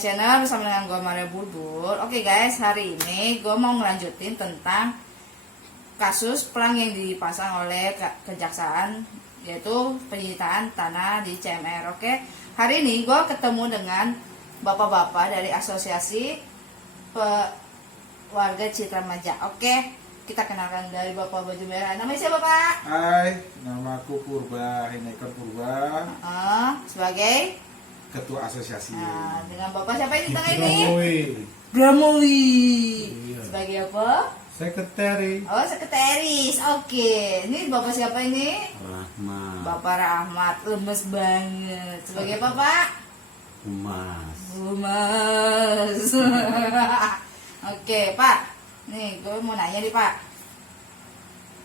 channel bersama dengan gue Maria Bulbul. Oke guys, hari ini gue mau ngelanjutin tentang kasus pelang yang dipasang oleh kejaksaan, yaitu penyitaan tanah di CMR. Oke, hari ini gue ketemu dengan bapak-bapak dari Asosiasi Warga Citra Maja. Oke, kita kenalkan dari Bapak baju merah. Namanya siapa Pak? Hai, namaku Purba Hinekar Purba. Sebagai Ketua Asosiasi. Nah, dengan Bapak siapa ini di tengah ini? Gramowi. Iya. Sebagai apa? Sekretari. Oh, sekretaris. Oke. Ini Bapak siapa ini? Rahmat. Bapak Rahmat. Lemes banget. Sebagai apa, Pak? Humas. Humas. Oke, Pak. Nih, gue mau nanya nih, Pak.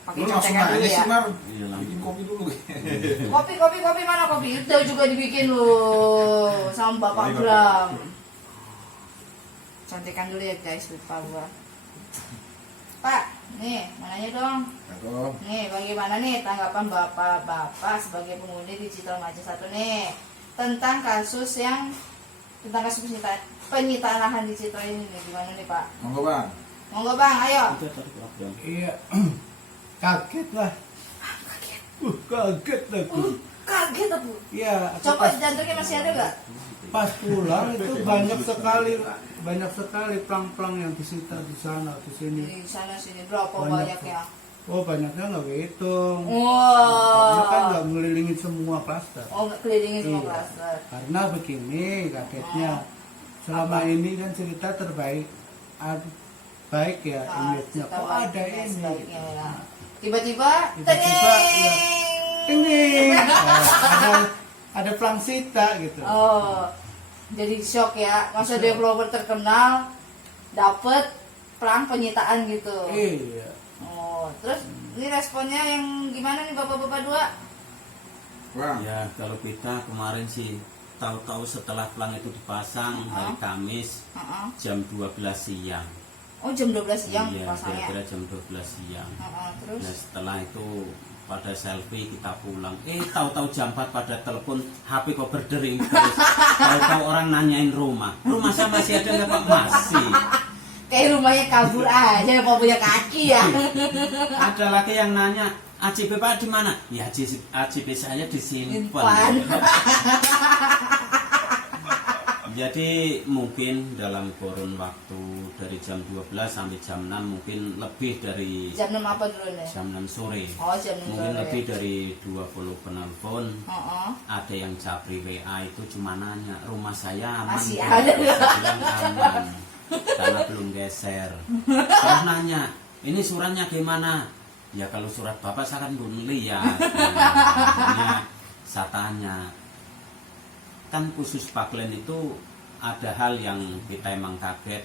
Pakai Lu langsung contekan nanya dulu sih, ya. Mar. Iya, Bikin kopi dulu. Kopi mana kopi? Itu juga dibikin loh sama Bapak Iya, Bram. Contekan dulu ya guys, lupa gua. Pak, nih, mau nanya dong. Atau Nih, bagaimana nih tanggapan Bapak sebagai pengundi di Citra Maja 1 nih tentang kasus penyitaan lahan di Citra ini nih, gimana nih Pak? monggo, Bang. Monggo Bang, ayo. Iya. Kaget lah. Kaget aku. Kaget aku. Iya. Coba jantungnya masih ada gak? Pas pulang itu banyak sekali plang-plang yang disita di sana di sini. Di sana sini berapa Banyak. banyaknya? Oh, banyaknya nggak kehitung. Wow. Karena kan nggak ngelilingin semua klaster. Oh, nggak kelilingin semua Iya. klaster. Karena begini kagetnya. Selama ini kan cerita terbaik, baik ya image-nya. Cerita Kok baik, ada ya, ini? sebaiknya ya. Tiba-tiba, Tiba-tiba, ya. tadeng! Ini ada plangsita gitu. Oh, jadi shock ya. Masa Shock. developer terkenal dapet perang penyitaan gitu. Iya. Oh, terus ini responnya yang gimana nih bapak-bapak dua? Bang. Ya, kalau kita kemarin sih tahu-tahu setelah pelang itu dipasang hari Kamis Heeh. jam 12 siang. Oh, jam 12 siang Iya, pasangnya. kira-kira jam 12 siang. Terus Nah, setelah itu pada selfie kita pulang. Tahu-tahu jam 4 pada telepon, HP kok berdering terus. Tahu-tahu orang nanyain rumah. Rumah saya masih ada nggak Pak? Masih. kayak rumahnya kabur aja, apa punya kaki ya? Ada lagi yang nanya, ACP Pak di mana? Ya, ACP saya disimpan. Simpan. Jadi mungkin dalam kurun waktu dari jam 12 sampai jam 6 mungkin lebih dari Jam 6 apa dulu nih? jam 6 sore. Oh, jam 6 Mungkin sore. lebih dari 20 penelpon. Heeh. Ada yang capri WA itu cuma nanya, rumah saya aman. Masih Bu?" ada. Saya bilang aman. Karena belum geser. Terus nanya, ini suratnya gimana? Ya kalau surat Bapak saya kan belum lihat. Nah, saya tanya, kan khusus Paklen itu ada hal yang kita emang kaget.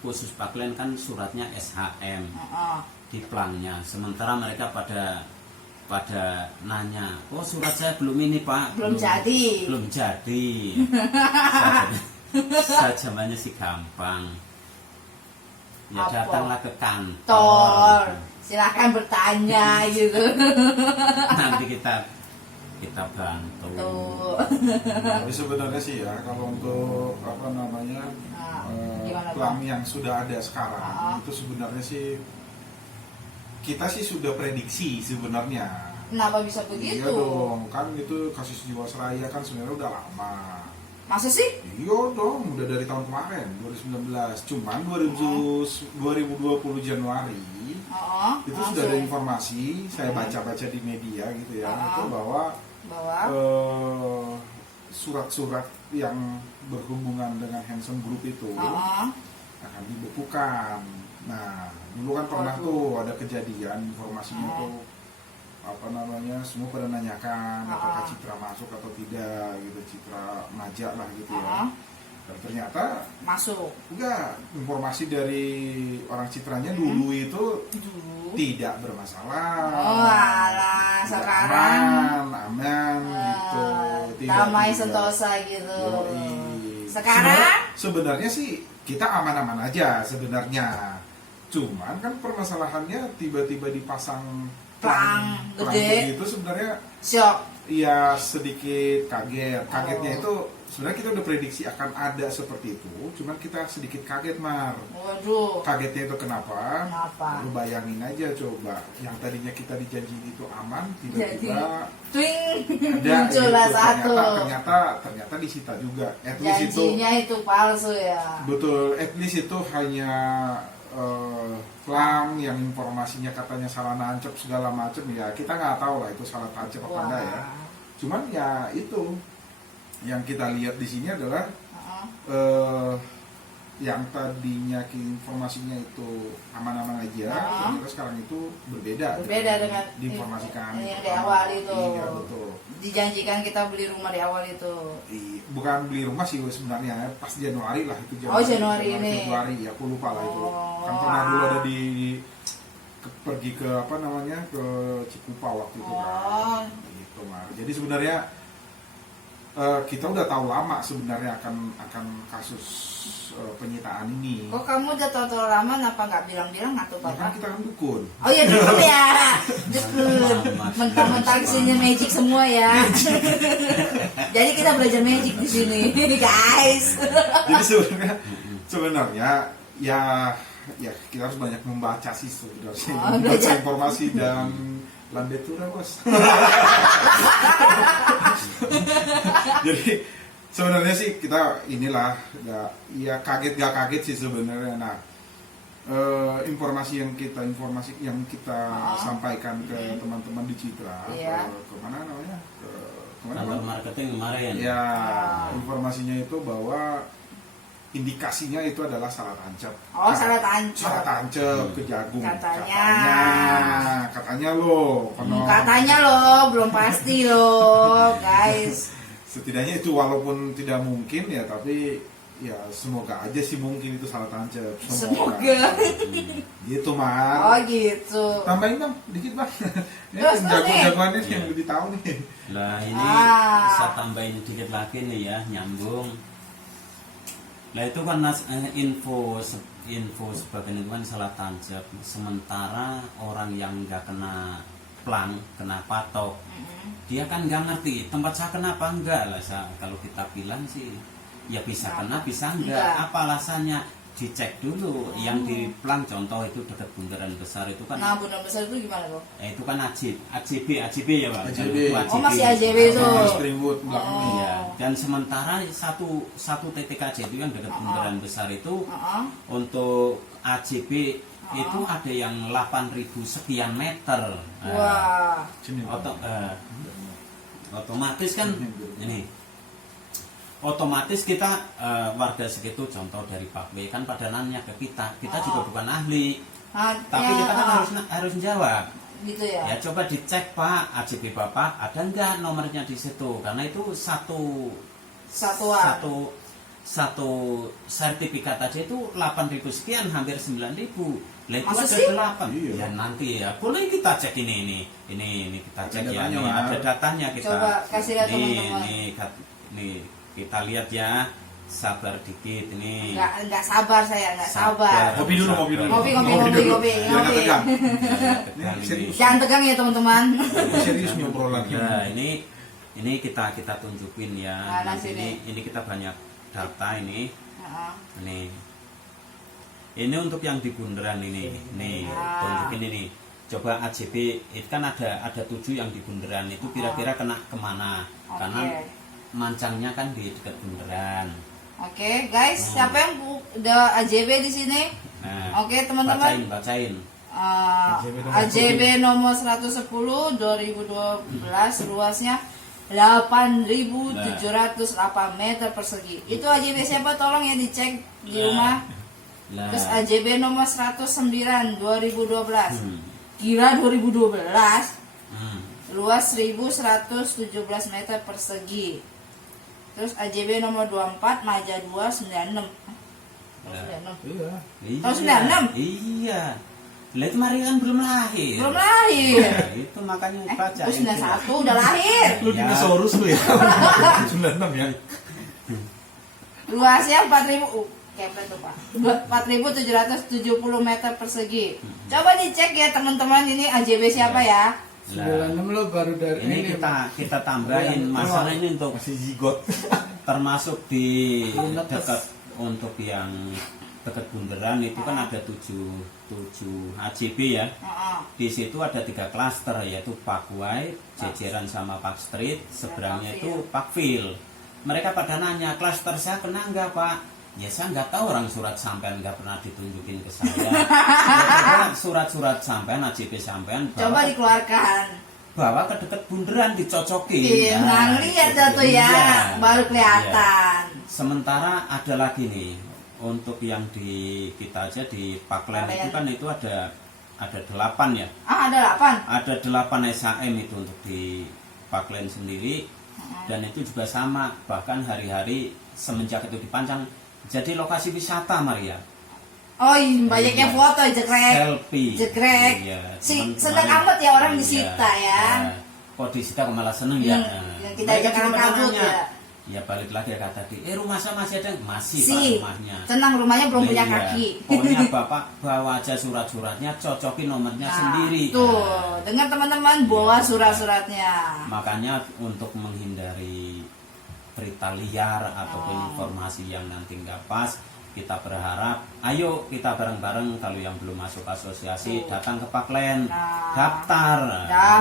Khusus Paklen kan suratnya SHM Heeh. di plangnya, sementara mereka pada nanya, oh surat saya belum ini Pak, Belum jadi. belum jadi. Saya jawabannya sih gampang, ya Apa? datanglah ke Tor. kantor. Silahkan bertanya gitu. Nanti kita bantu. Tuh. Tapi sebenarnya sih ya, kalau untuk apa namanya Gimana, pelang Bang? yang sudah ada sekarang itu sebenarnya sih kita sih sudah prediksi sebenarnya. Kenapa bisa Iya begitu? dong, kan itu kasus Jiwasraya kan sebenarnya udah lama. Masa sih? Iya dong, udah dari tahun kemarin 2019. Cuman 2020 Januari Oh, itu sudah ada informasi, saya baca-baca di media gitu ya, itu bahwa surat-surat yang berhubungan dengan Handsome Group itu akan dibekukan. Nah, dulu kan pernah tuh ada kejadian informasinya tuh apa namanya, semua pada nanyakan apakah Citra masuk atau tidak gitu, Citra Maja lah gitu ya. Dan ternyata masuk. enggak, informasi dari orang Citranya dulu itu tidak bermasalah. Oh alah, Tidak sekarang aman gitu. damai tidak. sentosa gitu. Yoi. Sekarang sebenarnya sih kita aman-aman aja sebenarnya. Cuman kan permasalahannya tiba-tiba dipasang Plang gede. itu sebenarnya shock. ya sedikit kaget. Kagetnya itu sebenarnya kita udah prediksi akan ada seperti itu, cuman kita sedikit kaget, Mar. Waduh. Kagetnya itu kenapa? Kenapa? Lu bayangin aja coba, yang tadinya kita dijanjiin itu aman, tiba-tiba Twing, ada muncullah itu, satu. ternyata disita juga. At least itu Janjinya itu palsu ya. betul, at least itu hanya plang yang informasinya katanya salah nancep segala macem, ya kita nggak tahu lah itu salah tancep apa enggak ya. Cuman ya itu yang kita lihat di sini adalah yang tadinya informasinya itu aman-aman aja, ternyata sekarang itu berbeda Dengan diinformasikan yang di awal itu. Iya betul. Dijanjikan kita beli rumah di awal itu. Bukan beli rumah sih sebenarnya, pas Januari lah itu. Januari ini. Februari ya, aku lupa lah itu. Kan pernah dulu ada pergi ke apa namanya, ke Cikupa waktu itu kan. Gitu, Mar. Jadi sebenarnya kita udah tahu lama sebenarnya akan kasus penyitaan ini. Kok kamu udah tahu lama, kenapa nggak bilang-bilang atau Ya kan apa? kita kan dukun. Oh iya dukun ya, dukun. Mentang-mentang isinya magic semua ya. Jadi kita belajar magic di sini, guys. Jadi sebenarnya ya kita harus banyak membaca sih sebenarnya, membaca informasi dan landetura bos. Jadi sebenarnya sih kita inilah ya kaget gak kaget sih sebenarnya. Nah informasi yang kita sampaikan ke teman-teman di Citra, ke mana namanya, ke kantor marketing kemarin ya, informasinya itu bahwa indikasinya itu adalah salah tancap. Salah tancap. Salah tancap ke jagung. Katanya loh. Katanya loh, belum pasti loh, guys. Setidaknya itu walaupun tidak mungkin ya, tapi ya semoga aja sih mungkin itu salah tancap. Semoga. Gitu, Mar. Oh gitu. Tambahin dong, dikit Bang. Ini Terus jagoan ini yang lebih tahu nih. lah. Ini bisa tambahin dikit lagi nih ya, nyambung. Nah itu kan info sebagian itu kan salah tancap, sementara orang yang nggak kena plang, kena patok, dia kan nggak ngerti tempat saya kenapa enggak lah. Kalau kita bilang sih ya bisa kena bisa enggak, apa alasannya, dicek dulu. Yang di plang contoh itu dekat bundaran besar itu kan. Nah bundaran besar itu gimana loh? Itu kan AJB ya Pak. AJB. Oh masih AJB itu. Springwood belakangnya. Iya. Dan sementara satu titik AJB yang dekat bundaran besar itu untuk AJB itu ada yang 8.000 sekian meter. Wah. Otomatis kan ini. Otomatis kita warga segitu, contoh dari Pak W kan pada nanya ke kita juga bukan ahli, tapi kita kan harus jawab. Gitu ya. Ya coba dicek Pak, AJB Bapak ada enggak nomornya di situ, karena itu satu sertifikat aja itu 8.000 sekian, hampir 9.000. Lah itu Masa ada sih? 8. Iya. Ya nanti ya boleh kita cek ini kita cek Ada ya, datanya, nih, Mas. ada datanya kita. Coba kasih lihat teman-teman. Nih kita lihat ya, sabar dikit ini. Enggak sabar saya, enggak sabar. Kopi dulu. Ngopi. Biar nggak tegang. Ini serius. Jangan tegang ya teman-teman. Serius nih obrolannya. Nah, ini kita tunjukin ya. Mana Nanti sini? ini kita banyak data ini. Heeh. Ini untuk yang di bundaran ini. Nih, tunjukin ini. Coba AJB itu kan ada 7 yang di bundaran itu kira-kira kena kemana? Karena mancangnya kan di dekat bundaran. Oke, guys, siapa yang udah AJB di sini? Nah, Oke, teman-teman. Bacain. AJB nomor 110 2012 luasnya 8.708 meter persegi. Itu AJB siapa? Tolong ya dicek di rumah. Lah. Terus AJB nomor 109 2012. Kira 2012. Luas 1.117 meter persegi. Terus AJB nomor 24 Maja 2 96. Iya. Tahun 96? Iya. Lah itu Mari kan belum lahir. Belum lahir. Ya, itu makanya baca. Terus 91 udah lahir. Lu dinosaurus lu ya. 96 ya. Luasnya 4.000 kepet tuh Pak. 4.770 meter persegi. Coba dicek ya teman-teman, ini AJB siapa ya? 96 lo baru dari Ini kita tambahin masalah ini untuk masih zigot. termasuk di Lemes. dekat untuk yang dekat bundaran itu kan ada 7 HJB ya. Di situ ada 3 klaster, yaitu Parkway, jejeran sama Park Street, seberangnya itu Parkville. Mereka pada nanya, klaster saya kena enggak Pak? Ya saya nggak tahu, orang surat sampean nggak pernah ditunjukin ke saya. Ya, surat-surat sampean, HJB sampean Coba dikeluarkan. bawa ke dekat bundaran dicocokin. Iya, nah, lihat tuh ya, baru kelihatan. Sementara ada lagi nih untuk yang di kita aja di Parkland itu kan itu ada 8 ya. Ada 8. Ada 8 SHM itu untuk di Parkland sendiri, dan itu juga sama, bahkan hari-hari semenjak itu dipancang jadi lokasi wisata Maria. Oh iya, banyaknya foto jegrek. Selfie. Jegrek. Iya, Seneng amat ya orang disita ya. Kok disita kok malah seneng ya. Yang kita ajak Mereka orang juga kabut nanya. ya. Ya balik lagi ya tadi, rumah saya masih ada? Masih Si, Pak rumahnya. tenang, rumahnya belum punya Iya, kaki. Pokoknya Bapak bawa aja surat-suratnya, cocokin nomornya sendiri. Tuh, Nah, dengan teman-teman bawa surat-suratnya. makanya untuk menghindari berita liar ataupun informasi yang nanti nggak pas, kita berharap ayo kita bareng-bareng, kalau yang belum masuk asosiasi datang ke Parkland, Nah, daftar.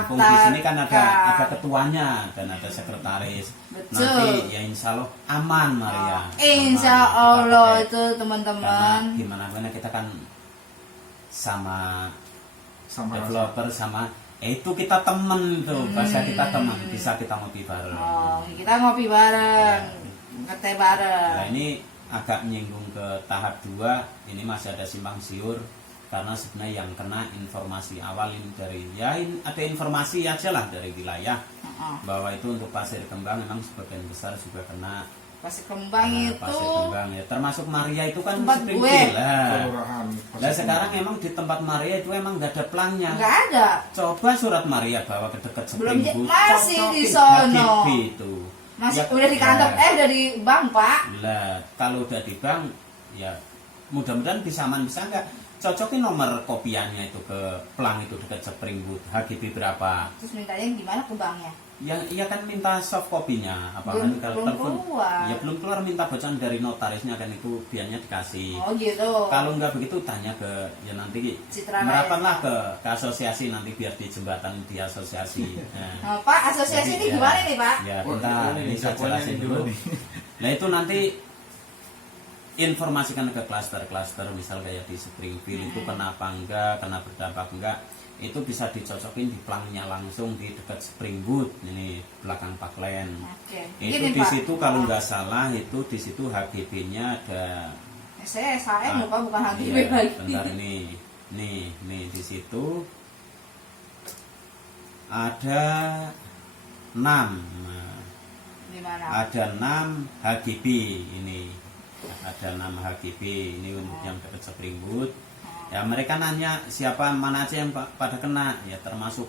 Mumpung di sini kan ada ketuanya dan ada sekretaris. Betul. Nanti ya insya Allah aman Maria. Insya Aman. Allah Kita itu karena teman-teman. gimana kita kan sama sama developer sama itu kita temen tuh, bahasa kita teman, bisa kita ngopi bareng. Oh, kita ngopi bareng, ngeteh bareng. Nah ini agak nyinggung ke tahap 2, ini masih ada simpang siur, karena sebenarnya yang kena informasi awal ini dari ada informasi aja lah dari wilayah bahwa itu untuk Pasir Kembang memang sebagian besar juga kena. Pasir Kembang Nah, itu Pasir Kembang ya, termasuk Maria itu kan tempat Springfield gue. lah. kelurahan. Nah sekarang emang di tempat Maria itu emang nggak ada pelangnya. nggak ada. Coba surat Maria bawa ke dekat Belum, Springwood, masih di cocokin sono. HGB itu. Masih Ya, udah di kantor, ya. udah di bank Pak. Lah, kalau udah di bank, ya mudah-mudahan bisa aman, bisa enggak. Cocokin nomor kopiannya itu ke pelang itu dekat Springwood, HGB berapa. Terus mintanya gimana ke banknya? Yang iya kan minta soft kopinya, apa Belum- kan kalau belum telepon. keluar. Ya belum keluar, minta bocoran dari notarisnya kan itu biarnya dikasih. Oh gitu. Kalau enggak begitu tanya ke ya nanti Citra merapanlah ke asosiasi nanti biar di jembatan di asosiasi. Nah. Nah, Pak, asosiasi ini Jadi, gimana nih Pak? Ya, Oh, bentar, ini ini saya jawabannya jelasin ini dulu. dulu nih. Nah, itu nanti informasikan ke klaster-klaster, misal kayak di Springfield itu kenapa enggak, kena berdampak enggak, itu bisa dicocokin di pelangnya langsung di dekat Springwood, ini belakang Parkland. Oke. Itu Gini, di Pak. situ kalau nggak salah itu di situ HGB-nya ada. Saya SHM loh Pak, bukan HGB Iya, lagi. bentar ini. Nih di situ ada 6. Nah, Di mana? ada 6 HGB ini. Ada 6 HGB ini untuk yang dekat Springwood. Ya mereka nanya siapa mana aja yang pada kena, ya termasuk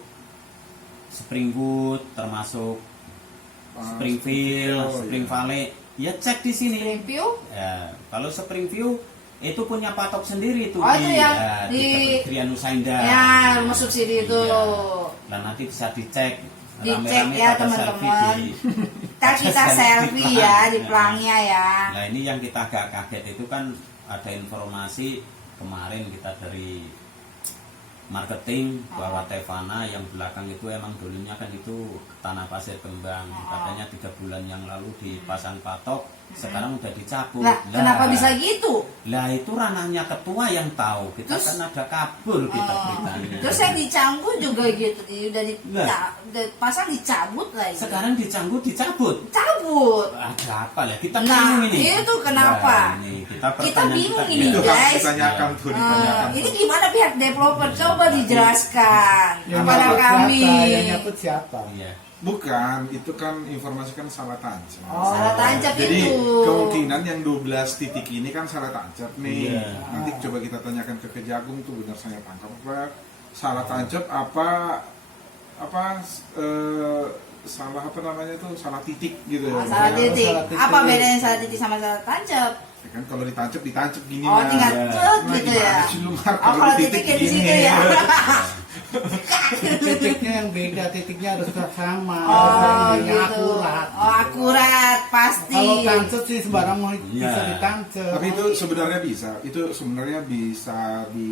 Springwood, termasuk Springfield, Spring Valley. Ya cek di sini. Review? Ya, kalau Springview itu punya patok sendiri tuh Oh, itu yang di di- Kementerian Nusa Indah. Ya, rumah subsidi itu. Iya. Dan nanti bisa dicek. Dicek Rame-rame ya, pada teman-teman. selfie Kita selfie ya di pelangnya ya. Nah ini yang kita agak kaget itu kan ada informasi kemarin kita dari marketing bahwa Tevana yang belakang itu emang dulunya kan itu tanah pasir kembang, katanya 3 bulan yang lalu dipasang patok, sekarang udah dicabut. Nah, kenapa bisa gitu? Lah itu ranahnya ketua yang tahu, kita Terus- kan ada kabur kita Oh. beritanya. Terus yang dicanggu juga gitu, udah Lah. pasang dicabut lagi. Sekarang dicanggu dicabut. Cabut. Ada apa ya? Kita Nah, bingung ini. itu kenapa? Nah, ini Kita pertanyaan bingung kita ini, Itu gitu. harus guys. ditanyakan tuh, ditanyakan. Ini gimana pihak developer? Coba dijelaskan Yang kepada nyabut kami. siapa? Yang nyabut siapa? Iya. Bukan, itu kan informasi kan salah tancap. Oh. Salah tancap Jadi itu. kemungkinan yang 12 titik ini kan salah tancap nih. Iya. Nanti coba kita tanyakan ke Kejagung tuh benar saya tangkap apa salah tancap apa salah apa namanya itu salah titik gitu ya. Salah titik. Salah titik. Apa bedanya salah titik sama salah tancap? Ya kan kalau ditancap gini Oh, lah. tinggal Ya. cet Nah, gitu gimana ya. sih lu, Mar? Oh, kalau titik ya di situ ya. Titiknya yang beda, titiknya harus sama. Oh Yang gitu. akurat. Oh akurat pasti. Kalau tancep sih sembarang mau bisa Iya. ditancep. Tapi itu sebenarnya bisa. Itu sebenarnya bisa di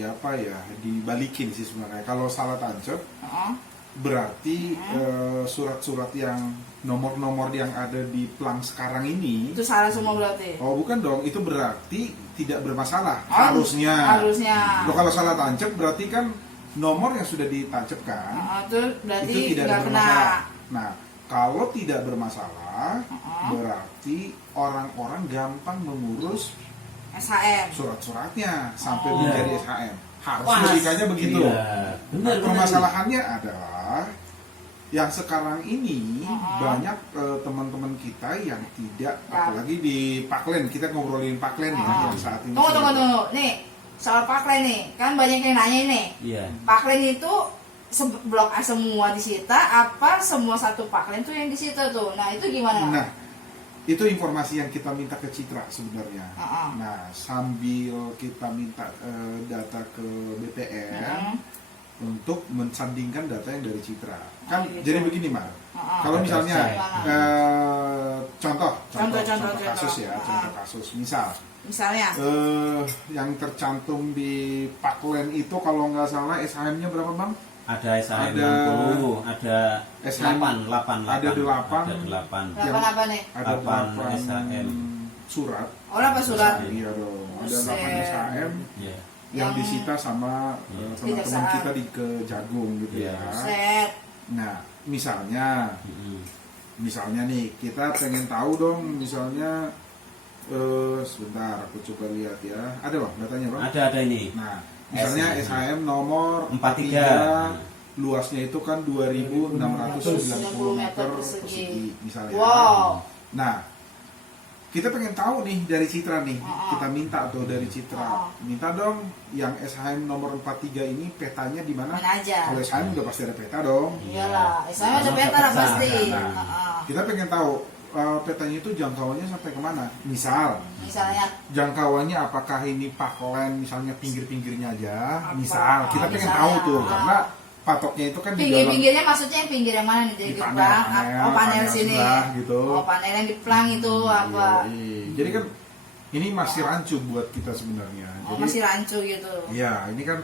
apa ya? Dibalikin sih sebenarnya. Kalau salah tancap Oh, berarti surat-surat yang nomor-nomor yang ada di plang sekarang ini, itu salah semua berarti. oh bukan dong, itu berarti tidak bermasalah. Oh, Harusnya. Harusnya. Lo kalau salah tancap berarti kan nomor yang sudah ditancapkan Oh, itu berarti itu tidak nggak kena. bermasalah. Nah, kalau tidak bermasalah, Oh. berarti orang-orang gampang mengurus SHM. surat-suratnya sampai Oh. menjadi SHM. Harus Wah, logikanya begitu. iya. Benar, Nah, permasalahannya adalah yang sekarang ini banyak teman-teman kita yang tidak, Ya. apalagi di Paklen, kita ngobrolin Paklen ya yang saat ini. Tunggu. Nih, soal Paklen nih, kan banyak yang nanya ini. Iya. Paklen itu blok A semua disita, apa semua satu Paklen tuh yang disita tuh? Nah itu gimana? Nah, itu informasi yang kita minta ke Citra sebenarnya. Nah, sambil kita minta data ke BPN untuk mensandingkan data yang dari Citra. Kan gitu. jadi begini, Mar. Kalau misalnya contoh kasus ya, contoh kasus. Misal Misalnya, yang tercantum di Paklen itu kalau nggak salah SHM-nya berapa, Bang? Ada SHM Ada 60, ada SHM 8. ada 8. Ada 8. berapa apa nih? Ada 8 8 SHM. surat. Oh, apa surat? Iya dong. Ada Buset. 8 SHM Iya. yang Yang disita sama teman-teman kejaksaan. kita di Kejagung gitu Iya. ya. Set. Nah, misalnya nih kita pengen tahu dong, misalnya sebentar aku coba lihat ya. Ada Bang datanya, Bang? Ada ini. Nah, misalnya SHM nomor 43. luasnya itu kan 2690 meter persegi misalnya. Wow. Nah, kita pengen tahu nih dari Citra nih, kita minta tuh dari Citra, minta dong yang SHM nomor 43 ini petanya di mana? Mana aja? Kalau SHM udah pasti ada peta dong. Iyalah, saya ada peta lah pasti. Nah, kita pengen tahu petanya itu jangkauannya sampai kemana? Misalnya, Jangkauannya apakah ini Paklen misalnya pinggir-pinggirnya aja? Apa? Misal, kita pengen Misalnya, tahu tuh karena patoknya itu kan di dalam pinggir-pinggirnya maksudnya yang pinggir yang mana nih? Jadi di gerbang, oh panel sini. sebelah gitu. Oh panel yang di plang itu apa? Iya. Jadi kan ini masih rancu buat kita sebenarnya. Oh Jadi masih rancu gitu. ya ini kan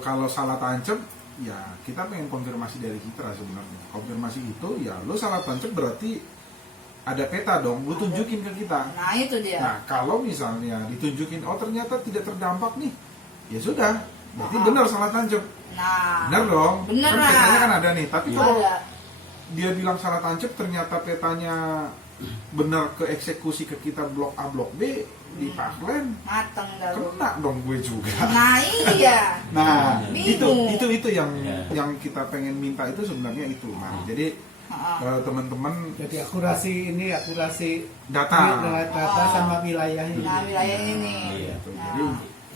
kalau salah tancap ya kita pengen konfirmasi dari Citra sebenarnya. Konfirmasi itu ya lo salah tancap berarti ada peta dong, lo tunjukin ke kita. Nah itu dia. Nah kalau misalnya ditunjukin oh ternyata tidak terdampak nih, ya sudah berarti benar salah tancap. Nah, Benar dong. bener Kan lah. petanya kan ada nih. Tapi kalau ada. dia bilang salah tancap ternyata petanya benar ke eksekusi ke kita blok A blok B di Paklen, Mateng dah lu. kena dong gue juga. Nah iya. Nah, Bingung. itu yang Iya. yang kita pengen minta itu sebenarnya itu. Nah, jadi teman-teman Jadi akurasi data. data sama wilayah ini. Nah wilayah ini. Iya. Nah, Jadi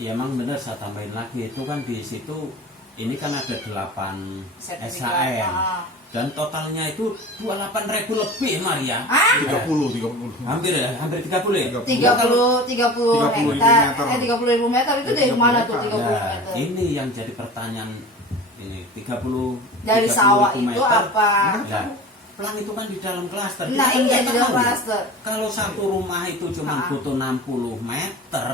Ya emang benar saya tambahin lagi itu kan di situ ini kan ada 8 sertifikat. SHM dan totalnya itu 28.000 lebih Maria. Ah? 30. Hampir 30 ya? 30 30.000 hektar, meter. 30.000 meter itu dari 30 mana tuh hektar. 30 Nah, meter? ini yang jadi pertanyaan ini 30 Dari 30 sawah meter. itu apa? Nah, pelang itu kan di dalam klaster. Nah Kita kan iya nggak di dalam tahu. klaster. Kalau satu rumah itu cuma butuh 60 meter,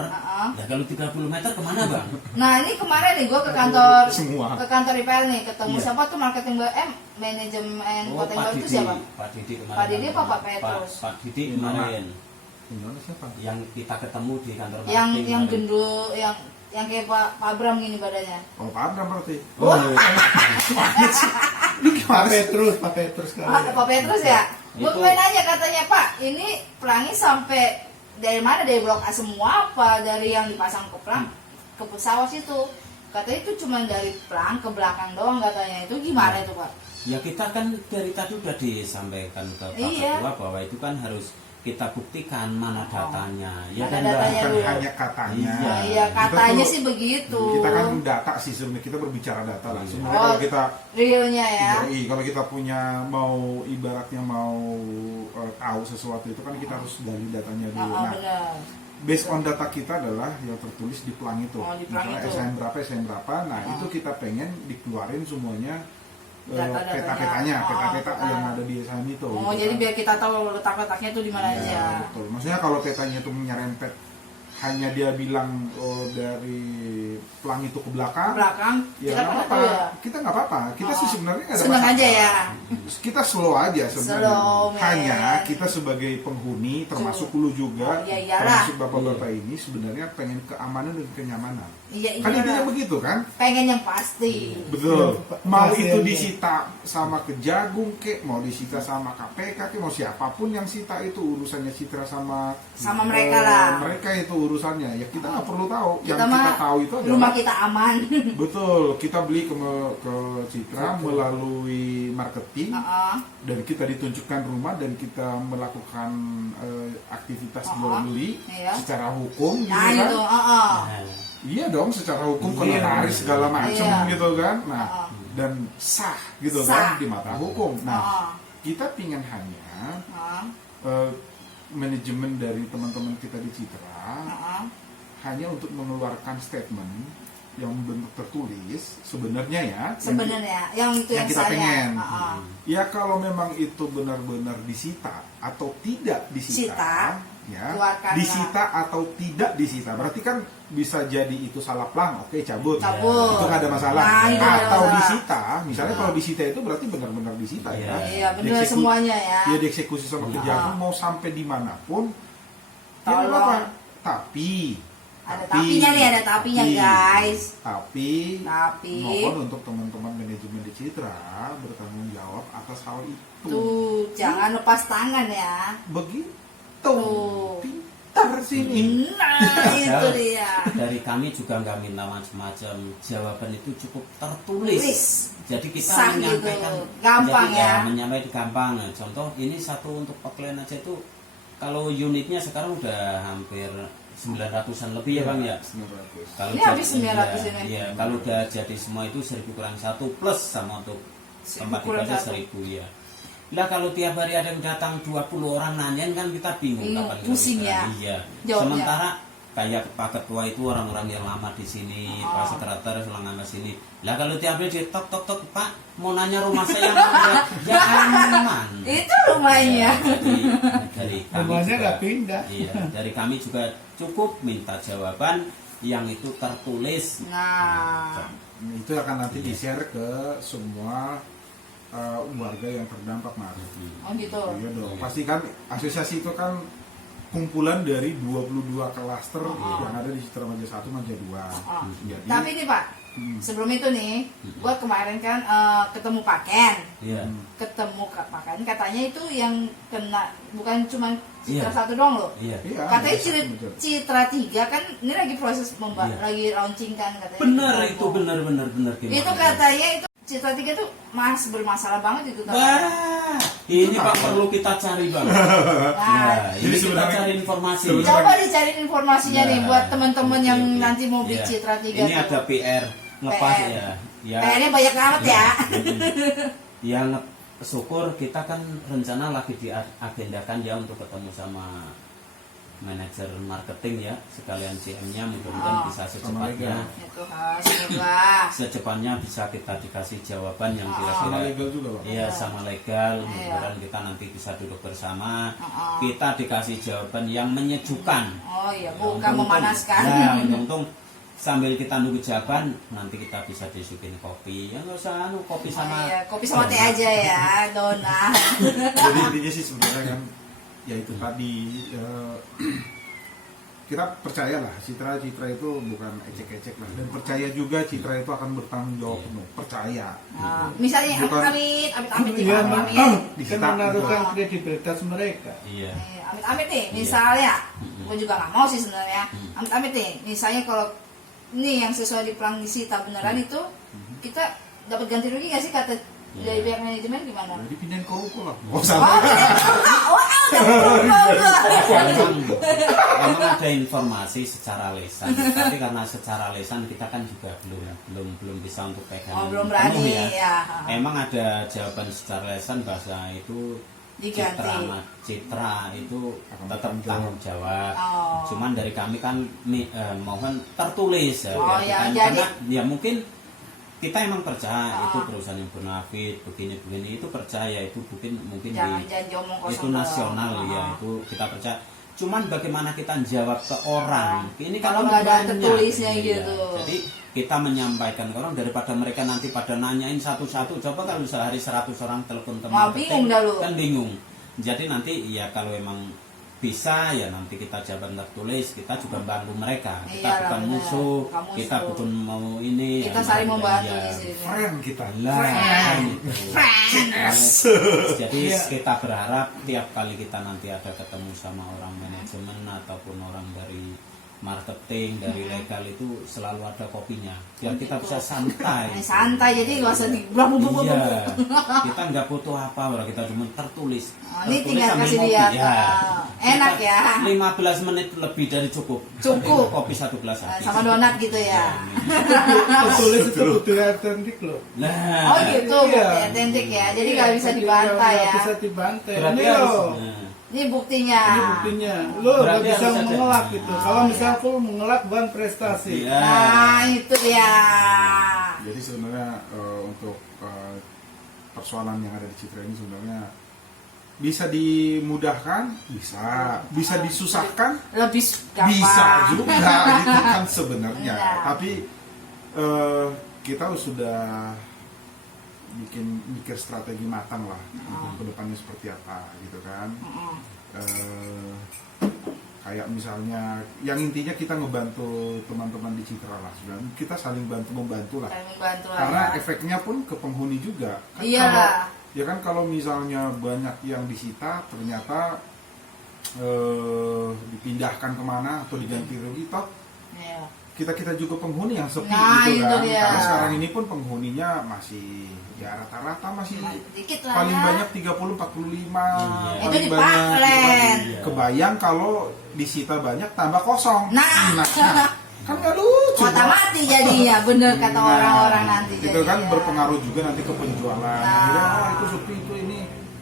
ya kalau 30 meter kemana bang? Nah ini kemarin nih gue ke kantor Semua. ke kantor IPL nih ketemu Iya. siapa tuh marketing BM manajemen kota yang baru itu siapa? Pak Didi kemarin. Pak Didi apa Pak Petrus? Pak Didi kemarin Gimana siapa? yang kita ketemu di kantor Yang marketing yang kemarin. gendul yang kayak Pak Abram gini badannya. Oh, Pak Abram berarti. Oh, Pak Petrus kali. Pak Petrus ya? Gue Itu. pengen nanya katanya Pak, ini pelangi sampai dari mana? Dari blok A semua apa dari yang dipasang ke pelang ke pesawat situ? Katanya itu cuma dari pelang ke belakang doang katanya. Itu gimana itu Pak? ya kita kan dari tadi udah disampaikan ke Pak Iya. Ketua bahwa itu kan harus kita buktikan mana datanya. Ya Mana kan datanya Mbak? Bukan dulu. hanya katanya. Iya. Nah, iya Kita katanya tuh- sih begitu. Kita kan data sih sebenarnya, kita berbicara data lah. Sebenarnya Oh. kalau kita Realnya ya. Yoi, kalau kita punya mau ibaratnya mau tahu sesuatu itu kan kita harus dari datanya dulu. Oh, Nah, benar. based on data kita adalah yang tertulis di pelang itu. Oh, di pelang Misalnya itu. SN berapa. Nah, Oh. itu kita pengen dikeluarin semuanya Data-datanya. peta-petanya, Oh, peta-peta peta. yang ada di SN itu. Oh, gitu jadi kan. biar kita tahu letak-letaknya itu di mana Iya, aja. betul. Maksudnya kalau petanya itu menyerempet, hanya dia bilang dari pelang itu ke belakang, Belakang ya kita nggak pada apa-apa. tahu ya. Kita nggak apa-apa. Kita sih Oh. sebenarnya nggak ada Seneng masalah. aja ya. Kita slow aja sebenarnya. Slow, man. Hanya kita sebagai penghuni, termasuk lu juga, Oh, iya, iyalah. termasuk bapak-bapak ini sebenarnya pengen keamanan dan kenyamanan. Iya, Kan iya. intinya begitu kan? Pengen yang pasti. Betul. Iya, Mau pasti itu aja. disita sama Kejagung kek, mau disita sama KPK kek, mau siapapun yang sita itu urusannya Citra sama Mereka lah. Mereka itu urusannya. Ya kita nggak perlu tahu. Yang Kita kita mah tahu itu adalah rumah kita aman. betul. Kita beli ke Citra melalui marketing Heeh. dan kita ditunjukkan rumah dan kita melakukan aktivitas Oh, jual beli iya. secara hukum gitu Nah, kan. itu, heeh. Nah, Iya dong, secara hukum Iya. notaris segala macam Iya. gitu kan. Nah, Heeh. dan sah gitu Sah. kan di mata hukum. Nah, Heeh. kita pingin hanya Heeh. manajemen dari teman-teman kita di Citra Heeh. hanya untuk mengeluarkan statement yang bentuk tertulis sebenarnya ya. Sebenarnya yang itu yang yang kita saya. pengen. Heeh. Ya kalau memang itu benar-benar disita atau tidak disita, Sita, ya keluarkanlah. disita atau tidak disita, berarti kan bisa jadi itu salah pelang, oke cabut, Cabut. itu nggak ada masalah. Nah, itu nggak ada Atau masalah. disita, misalnya kalau disita itu berarti benar-benar disita Iya. ya. Iya, benar Dieksekusi- semuanya ya. Dia dieksekusi sama Iya. Kejagung mau sampai dimanapun, ya nggak Tolong. apa-apa. Tapi Ada tapinya nih, ada tapinya, guys. Tapi Tapi mohon untuk teman-teman manajemen di Citra bertanggung jawab atas hal itu. tuh jangan lepas tangan ya. Begitu. Tuh. Pintar sini. Nah, itu dia. dari kami juga nggak minta macam-macam, jawaban itu cukup tertulis. Tulis. Jadi kita Sah menyampaikan gitu. Gampang jadi, ya. menyampaikan gampang. Contoh ini satu untuk pakaian aja itu kalau unitnya sekarang udah hampir 900-an lebih ya Bang ya. 900. Kalau Ini habis 900 iya, ini. iya, kalau udah jadi semua itu 1000 kurang 1 plus sama untuk 1000 tempat kurang ibadah 1. 1000 ya. Lah kalau tiap hari ada yang datang 20 orang nanyain kan kita bingung Bingung, kapan kita pusing bisa. ya. Iya. Jawabnya. Sementara kayak Pak Ketua itu orang-orang yang lama di sini, Oh. Pak Sekretaris lama di sini. Lah kalau tiap hari dia tok tok tok, Pak mau nanya rumah saya mana? Ya aman. Itu rumahnya. Ya, jadi dari kami Rumahnya juga- nggak pindah. Iya, dari kami juga cukup minta jawaban yang itu tertulis. Nah, Itu akan nanti di-share ke semua warga yang terdampak Mas. oh gitu. Iya dong. Pasti kan asosiasi itu kan kumpulan dari 22 klaster yang ada di Citra Maja 1, Maja 2. Oh. Jadi Tapi nih Pak, sebelum itu nih, gua kemarin kan ketemu Pak Ken. Iya. Ketemu Pak Ken, katanya itu yang kena bukan cuma Citra Iya. 1 doang loh. Iya. iya, Katanya Maja 1, Maja 2. Citra 3 kan ini lagi proses Iya. lagi launching kan katanya. Benar Gitu. itu benar gimana? Itu katanya itu Citra 3 tuh bermasalah banget itu katanya. Wah, ini Pak perlu kita cari Bang. Nah, Nah, Jadi ini kita sebenarnya- cari informasi. coba dicariin informasinya nih Nah, buat teman-teman oke, yang oke. nanti mau beli Iya. Citra 3 Ini tuh. ada PR lepas PR. ya. Ya. PR-nya banyak banget ya. Yang syukur kita kan rencana lagi diagendakan ya untuk ketemu sama manajer marketing ya, sekalian CM-nya mudah-mudahan Oh. bisa Sama secepatnya Ya Tuhan, semoga. secepatnya bisa kita dikasih jawaban yang Oh. Sama kira-kira legal juga Pak. iya sama legal. Iya. Mudah-mudahan kita nanti bisa duduk bersama, Oh. kita dikasih jawaban yang menyejukkan. Oh iya, Ya, bukan untung-untung- memanaskan. Ya, untung sambil kita nunggu jawaban nanti kita bisa disuguhin kopi. Ya nggak usah kopi Oh sama iya, kopi sama teh aja ya, donat. Jadi intinya sih sebenarnya kan ya itu tadi kita percayalah Citra itu bukan ecek-ecek lah, dan percaya juga Citra itu akan bertanggung jawab penuh, percaya. Nah, misalnya Bukan- amit-amit nih, Iya, amit-amit. kan Disita. menaruhkan kredibilitas mereka. Iya. Amit-amit nih, Iya. misalnya, Mm-mm. gue juga nggak mau sih sebenarnya. Mm. Amit-amit nih, misalnya kalau ini yang sesuai di pelang disita beneran itu, kita dapat ganti rugi nggak sih kata Iya. dari pihak manajemen gimana? Jadi pindahin ke ruko lah. Oh, Oh, salah. Memang ada informasi secara lisan, tapi karena secara lisan kita kan juga belum bisa untuk pegang Oh, belum berani penuh ya. Emang ada jawaban secara lisan bahasa itu Diganti. Citra itu Akan tetap bertanggung tanggung jawab. Oh. Cuman dari kami kan mohon tertulis ya. Oh, biar ya, kita- jadi- karena ya mungkin kita emang percaya Oh. itu perusahaan yang bonafit begini itu percaya itu mungkin Jangan di janji omong kosong itu doang. nasional ya Oh. itu kita percaya. Cuman bagaimana kita jawab ke orang ini Kalau kan nggak ada banyak. tertulisnya Iya. gitu. Jadi kita menyampaikan ke orang daripada mereka nanti pada nanyain satu-satu. Coba kalau sehari 100 orang telepon teman Wah, bingung dah lu. kan bingung. Jadi nanti ya kalau emang bisa ya nanti kita jawab tertulis, kita juga bantu mereka. Kita Iyalah, bukan benar. musuh, Bukan musuh. kita bukan mau ini. Kita ya, saling kita- membantu ya. di sini. Friend kita. Lah, gitu. Friends. Jadi Iya. kita berharap tiap kali kita nanti ada ketemu sama orang manajemen ataupun orang dari marketing, dari legal itu selalu ada kopinya. Biar kita bisa santai. Santai, jadi nggak usah di blah, blah, blah, blah, Iya. blah. Kita nggak butuh apa, kita cuma tertulis. Oh, ini Tertulis tinggal sambil kasih ngopi. lihat. Ya. Enak Kita ya. 15 menit lebih dari cukup. Cukup. Kopi 1 gelas habis. Sama donat gitu ya. Tertulis itu butuh otentik loh. Nah, Oh gitu, Iya. otentik ya. Jadi Iya, nggak bisa dibantah ya. Nggak bisa dibantai. berarti Ini harus. loh. Nah. Ini buktinya. Ini buktinya. Lo nggak Berarti bisa harus ada. mengelak gitu. Kalau Oh, misalnya iya. full mengelak bukan prestasi. Iya. Nah, itu dia. Jadi sebenarnya untuk persoalan yang ada di Citra ini sebenarnya bisa dimudahkan, bisa disusahkan, Lebih gampang. bisa juga gitu kan sebenarnya. Iya. Tapi kita sudah mikir strategi matang lah untuk kedepannya seperti apa gitu kan. Kayak misalnya yang intinya kita ngebantu teman-teman di Citra lah, sebenarnya kita saling bantu-membantu lah. Saling membantu lah Karena ya. efeknya pun ke penghuni juga. Iya kalau, lah. ya kan kalau misalnya banyak yang disita ternyata dipindahkan kemana atau diganti rugi, toh Iya. kita juga penghuni yang sepi Nah, gitu itu kan. dia. Karena sekarang ini pun penghuninya masih ya rata-rata masih Dikit lah paling ya. banyak 30-45 Iya. Itu paling di banyak. Paklen. Iya. Kebayang kalau disita banyak tambah kosong. Nah. kan nggak lucu. Mata mati jadinya, bener kata Nah, orang-orang nanti. itu jadinya. kan berpengaruh juga nanti ke penjualan. Akhirnya oh itu sepi itu ini.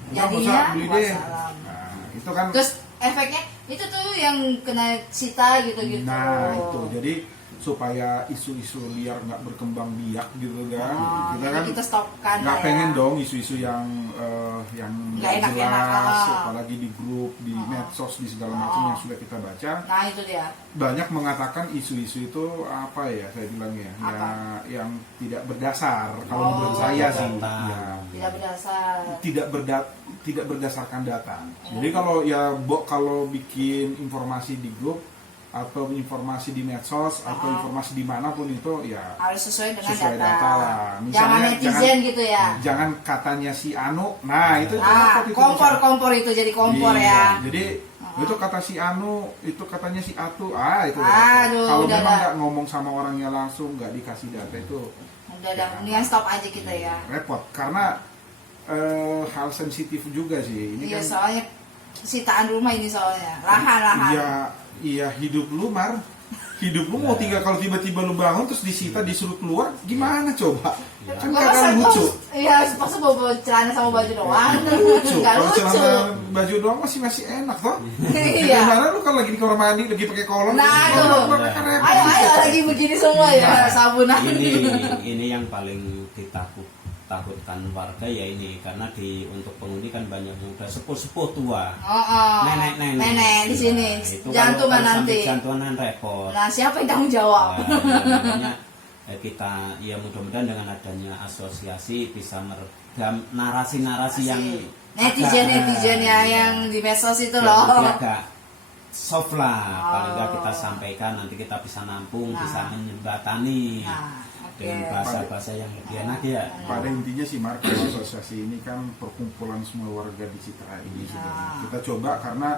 Nggak Jadinya, usah beli deh. wassalam. Nah, itu kan. Terus efeknya itu tuh yang kena sita gitu-gitu. Nah itu jadi supaya isu-isu liar nggak berkembang biak gitu kan. Oh, Kita jadi kan kita stopkan nggak lah ya. pengen dong isu-isu yang Nggak nggak enak-enak, jelas, ah. apalagi di grup, di medsos, di segala macam yang sudah kita baca. Nah itu dia. Banyak mengatakan isu-isu itu apa ya saya bilang ya, Apa? yang tidak berdasar. Kalau Oh, menurut saya sih, data. ya, Tidak berdasar. tidak berdasarkan data. Jadi kalau ya kalau bikin informasi di grup atau informasi di medsos atau informasi dimanapun itu ya Harus sesuai dengan sesuai data. data lah. Jangan Misalnya, netizen gitu ya. Jangan katanya si Anu. Nah itu Ah, repot itu. kompor itu jadi kompor Iya, ya. Jadi itu kata si Anu, itu katanya si Atu. Itu udah Aduh, repot. Kalau udah memang dah. nggak ngomong sama orangnya langsung, nggak dikasih data itu Udah, mendingan stop aja kita ya. repot. Karena hal sensitif juga sih. Ini Iya, kan soalnya sitaan rumah ini soalnya. Lahan. Iya hidup lu Mar. Hidup lu mau tinggal kalau tiba-tiba lu bangun terus disita disuruh keluar gimana coba? Iya. Kan Masa kadang lucu. Iya, masa bawa celana sama baju doang. Lucu. Nggak Kalau lucu. celana baju doang masih enak toh. Iya. Gimana lu kan lagi di kamar mandi lagi pakai kolong. Nah, terus tuh. keluar, kan repot. Ayo lagi begini semua ya, sabunan. ini yang paling ditakutkan warga ya ini karena untuk penghuni kan banyak yang udah sepuh tua. Nenek di sini. Itu Jantungan kalau nanti. sampai jantungan repot. Nah, siapa yang tanggung jawab? Nah, makanya kita ya mudah-mudahan dengan adanya asosiasi bisa meredam narasi-narasi yang netizen ya yang di medsos itu yang loh. agak soft lah, paling nggak kita Oh. sampaikan nanti kita bisa nampung, Nah. bisa menjembatani Nah, oke. dengan bahasa-bahasa yang lebih enak ya. Pada intinya sih Mar, kalau asosiasi ini kan perkumpulan semua warga di Citra ini sebenarnya. Kita coba karena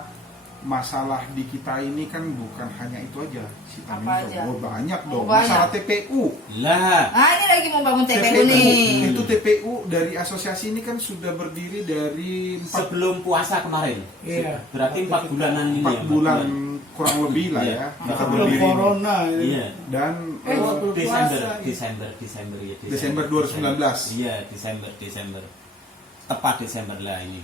masalah di kita ini kan bukan hanya itu aja. Citra Apa ini aja? banyak Oh, dong. banyak. Masalah TPU. Lah, Nah, ini lagi mau bangun TPU nih. Itu TPU dari asosiasi ini kan sudah berdiri dari 4 sebelum puasa kemarin. Iya. Berarti 4 bulanan ini ya. bulan kurang lebih lah Iya. ya. Kita Sebelum berdiri ini. corona ini. Iya. Dan waktu Desember, puasa. Desember ya. Desember 2019. Iya, Desember. Tepat Desember lah ini.